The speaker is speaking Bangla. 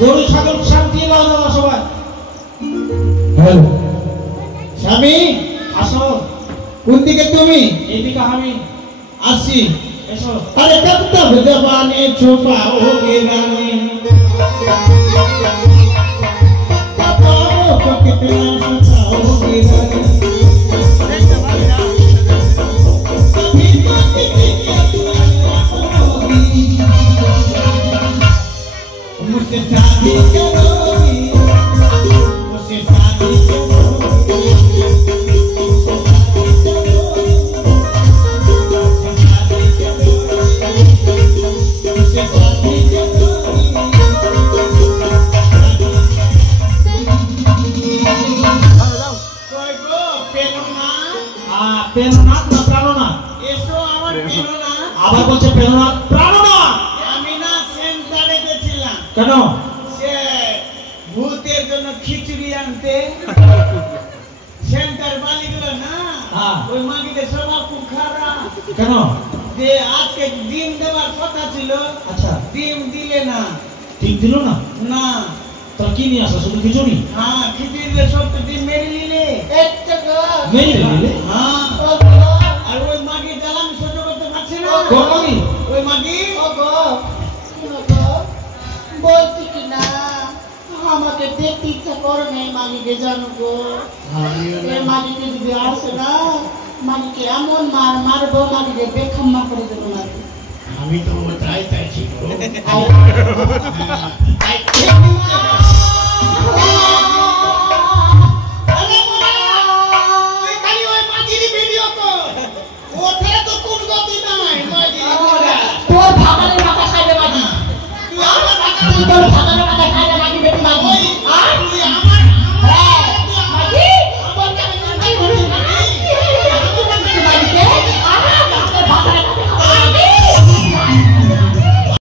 গরু ছাগল শান্তি লওয়া যাওয়া সবাই। স্বামী আসো। কোন দিকে তুমি? এইদিকে আমি আসি। এসো। अरे कब तक जबाने छुपाओगे रानी, बताओ तो कितना सताओगे रानी, कभी तो किसी की अपना होगी, मुझसे शादी करोगी, मुझसे शादी करोगी, প্রেরণাথ না প্রাণনাথ? এসো আমার প্রেরণাথ। আবার বলছে প্রেরণাথ প্রাণনাথ। আমি না সেন্টারে গেছিলাম। কেন? সে ভূতের জন্য খিচুড়ি আনতে। সেন্টার মালিকরা না ওই মাগিদের স্বভাব খুব খারাপ। কেন? যে আজকে ডিম দেওয়ার কথা ছিল, আচ্ছা ডিম দিলে না। ডিম দিল না? না। তোর কি নিয়ে আসা? শুধু খিচুড়ি? হ্যাঁ, খিচুড়ি সব তো ডিম মেরে নিলে। মেরে নিলে? হ্যাঁ। আর ওই মাগি জ্বালা আমি সহ্য করতে পারছি না। কোন মাগি? ওই মাগি। বলছি কি না আমাকে দেখতে ইচ্ছা করে নাই মাগিকে, জানো গো। মাগিকে যদি আসে না মাগিকে এমন মারবো মাগিকে বেখাম্মা করে দেবো না। আমি তো তাই চাইছি। তোর ভাগানের মাথা খাইবে মাগি, তোর ভাগানের মাথা খাইবে মাগি, বেটি মাগি।